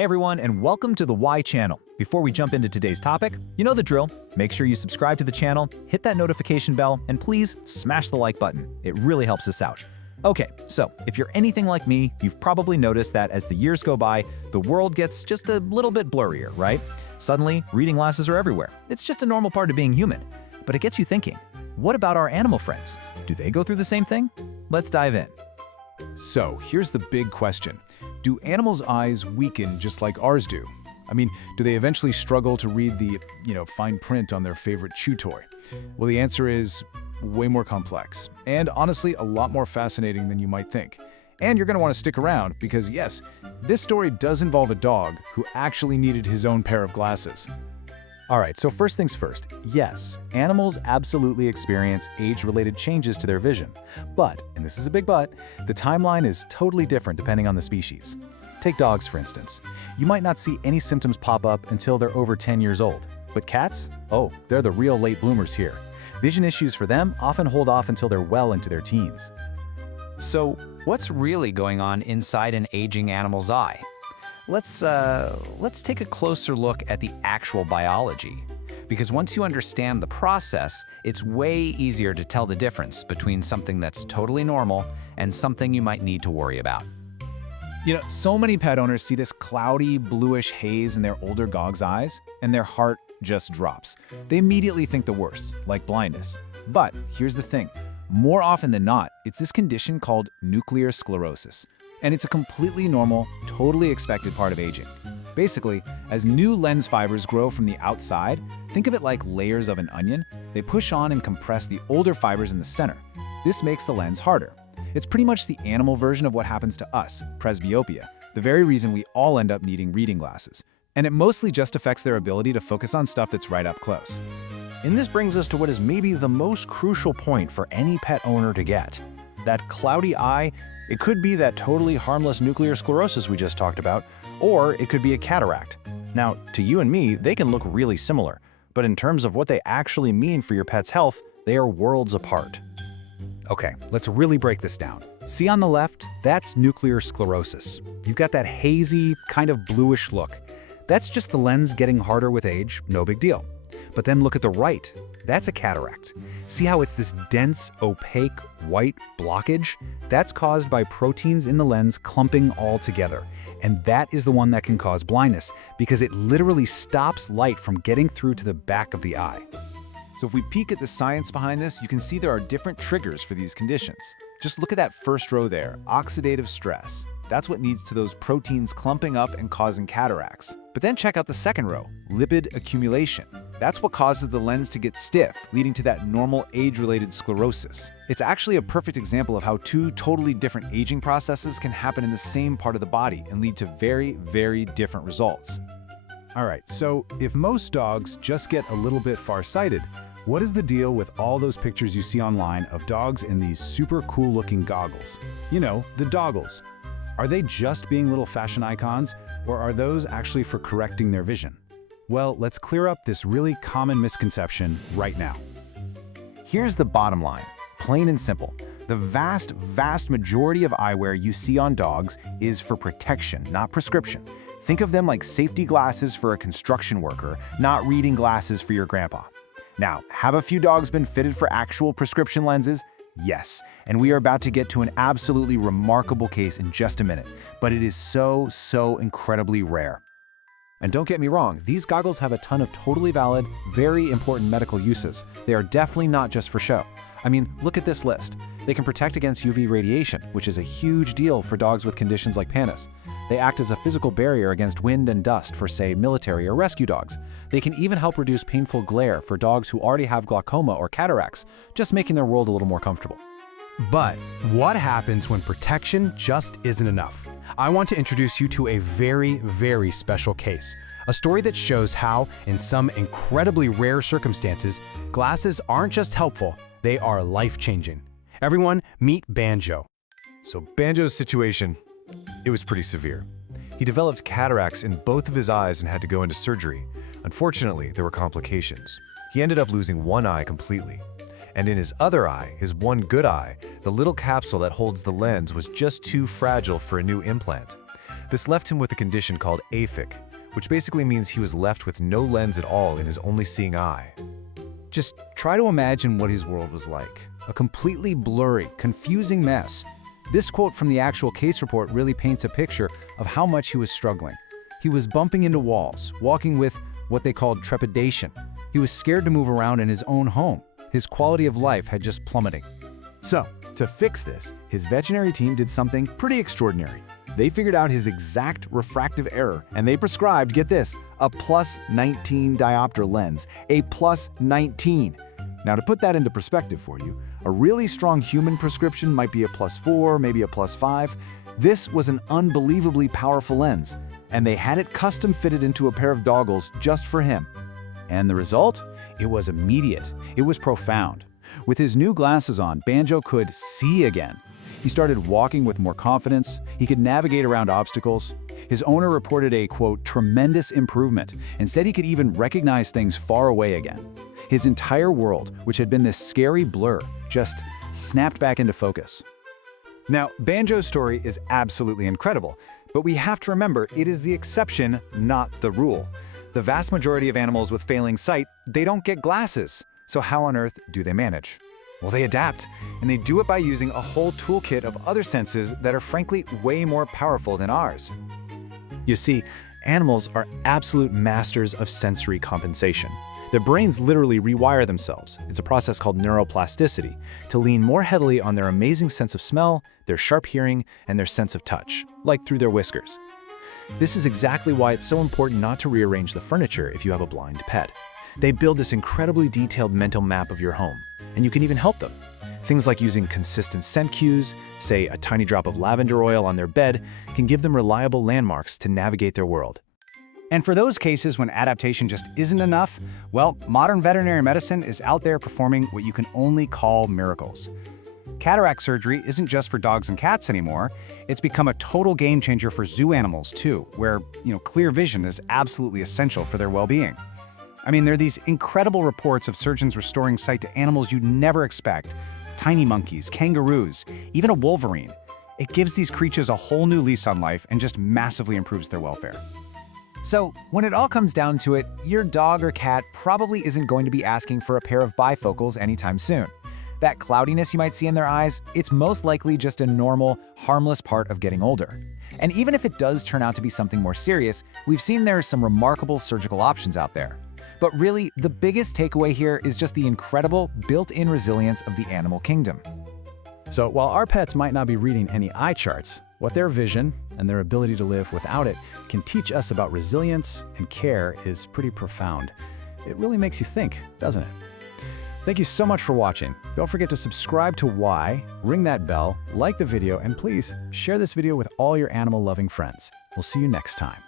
Hey everyone, and welcome to the Why channel. Before we jump into today's topic, you know the drill. Make sure you subscribe to the channel, hit that notification bell, and please smash the like button. It really helps us out. Okay, so if you're anything like me, you've probably noticed that as the years go by, the world gets just a little bit blurrier, right? Suddenly, reading glasses are everywhere. It's just a normal part of being human. But it gets you thinking, what about our animal friends? Do they go through the same thing? Let's dive in. So, here's the big question. Do animals' eyes weaken just like ours do? I mean, do they eventually struggle to read the, fine print on their favorite chew toy? Well, the answer is way more complex, and honestly, a lot more fascinating than you might think. And you're going to want to stick around because, yes, this story does involve a dog who actually needed his own pair of glasses. Alright, so first things first, yes, animals absolutely experience age-related changes to their vision. But, and this is a big but, the timeline is totally different depending on the species. Take dogs, for instance. You might not see any symptoms pop up until they're over 10 years old. But cats? Oh, they're the real late bloomers here. Vision issues for them often hold off until they're well into their teens. So, what's really going on inside an aging animal's eye? Let's take a closer look at the actual biology. Because once you understand the process, it's way easier to tell the difference between something that's totally normal and something you might need to worry about. So many pet owners see this cloudy, bluish haze in their older dog's eyes, and their heart just drops. They immediately think the worst, like blindness. But here's the thing. More often than not, it's this condition called nuclear sclerosis. And it's a completely normal, totally expected part of aging. Basically, as new lens fibers grow from the outside, think of it like layers of an onion. They push on and compress the older fibers in the center. This makes the lens harder. It's pretty much the animal version of what happens to us, presbyopia, the very reason we all end up needing reading glasses. And it mostly just affects their ability to focus on stuff that's right up close. And this brings us to what is maybe the most crucial point for any pet owner to get. That cloudy eye, it could be that totally harmless nuclear sclerosis we just talked about, or it could be a cataract. Now, to you and me, they can look really similar, but in terms of what they actually mean for your pet's health, they are worlds apart. Okay, let's really break this down. See on the left, that's nuclear sclerosis. You've got that hazy, kind of bluish look. That's just the lens getting harder with age, no big deal. But then look at the right. That's a cataract. See how it's this dense, opaque, white blockage? That's caused by proteins in the lens clumping all together. And that is the one that can cause blindness because it literally stops light from getting through to the back of the eye. So if we peek at the science behind this, you can see there are different triggers for these conditions. Just look at that first row there, oxidative stress. That's what leads to those proteins clumping up and causing cataracts. But then check out the second row, lipid accumulation. That's what causes the lens to get stiff, leading to that normal age-related sclerosis. It's actually a perfect example of how two totally different aging processes can happen in the same part of the body and lead to very, very different results. Alright, so if most dogs just get a little bit farsighted, what is the deal with all those pictures you see online of dogs in these super cool-looking goggles? The doggles. Are they just being little fashion icons, or are those actually for correcting their vision? Well, let's clear up this really common misconception right now. Here's the bottom line, plain and simple. The vast, vast majority of eyewear you see on dogs is for protection, not prescription. Think of them like safety glasses for a construction worker, not reading glasses for your grandpa. Now, have a few dogs been fitted for actual prescription lenses? Yes, and we are about to get to an absolutely remarkable case in just a minute, but it is so incredibly rare. And don't get me wrong, these goggles have a ton of totally valid, very important medical uses. They are definitely not just for show. I mean, look at this list. They can protect against UV radiation, which is a huge deal for dogs with conditions like PANIS. They act as a physical barrier against wind and dust for, say, military or rescue dogs. They can even help reduce painful glare for dogs who already have glaucoma or cataracts, just making their world a little more comfortable. But what happens when protection just isn't enough? I want to introduce you to a very, very special case. A story that shows how, in some incredibly rare circumstances, glasses aren't just helpful, they are life-changing. Everyone, meet Banjo. So Banjo's situation, it was pretty severe. He developed cataracts in both of his eyes and had to go into surgery. Unfortunately, there were complications. He ended up losing one eye completely. And in his other eye, his one good eye, the little capsule that holds the lens was just too fragile for a new implant. This left him with a condition called aphic, which basically means he was left with no lens at all in his only seeing eye. Just try to imagine what his world was like. A completely blurry, confusing mess. This quote from the actual case report really paints a picture of how much he was struggling. He was bumping into walls, walking with what they called trepidation. He was scared to move around in his own home. His quality of life had just plummeted. So, to fix this, his veterinary team did something pretty extraordinary. They figured out his exact refractive error, and they prescribed, get this, a +19 diopter lens, a +19. Now, to put that into perspective for you, a really strong human prescription might be a +4, maybe a +5. This was an unbelievably powerful lens, and they had it custom fitted into a pair of goggles just for him. And the result? It was immediate. It was profound. With his new glasses on, Banjo could see again. He started walking with more confidence. He could navigate around obstacles. His owner reported a, quote, tremendous improvement and said he could even recognize things far away again. His entire world, which had been this scary blur, just snapped back into focus. Now, Banjo's story is absolutely incredible, but we have to remember it is the exception, not the rule. The vast majority of animals with failing sight, they don't get glasses. So how on earth do they manage? Well, they adapt, and they do it by using a whole toolkit of other senses that are frankly way more powerful than ours. You see, animals are absolute masters of sensory compensation. Their brains literally rewire themselves. It's a process called neuroplasticity to lean more heavily on their amazing sense of smell, their sharp hearing, and their sense of touch, like through their whiskers. This is exactly why it's so important not to rearrange the furniture if you have a blind pet. They build this incredibly detailed mental map of your home, and you can even help them. Things like using consistent scent cues, say a tiny drop of lavender oil on their bed, can give them reliable landmarks to navigate their world. And for those cases when adaptation just isn't enough, well, modern veterinary medicine is out there performing what you can only call miracles. Cataract surgery isn't just for dogs and cats anymore. It's become a total game changer for zoo animals too, where, clear vision is absolutely essential for their well-being. I mean, there are these incredible reports of surgeons restoring sight to animals you'd never expect. Tiny monkeys, kangaroos, even a wolverine. It gives these creatures a whole new lease on life and just massively improves their welfare. So, when it all comes down to it, your dog or cat probably isn't going to be asking for a pair of bifocals anytime soon. That cloudiness you might see in their eyes, it's most likely just a normal, harmless part of getting older. And even if it does turn out to be something more serious, we've seen there are some remarkable surgical options out there. But really, the biggest takeaway here is just the incredible built-in resilience of the animal kingdom. So while our pets might not be reading any eye charts, what their vision and their ability to live without it can teach us about resilience and care is pretty profound. It really makes you think, doesn't it? Thank you so much for watching. Don't forget to subscribe to Why, ring that bell, like the video, and please share this video with all your animal-loving friends. We'll see you next time.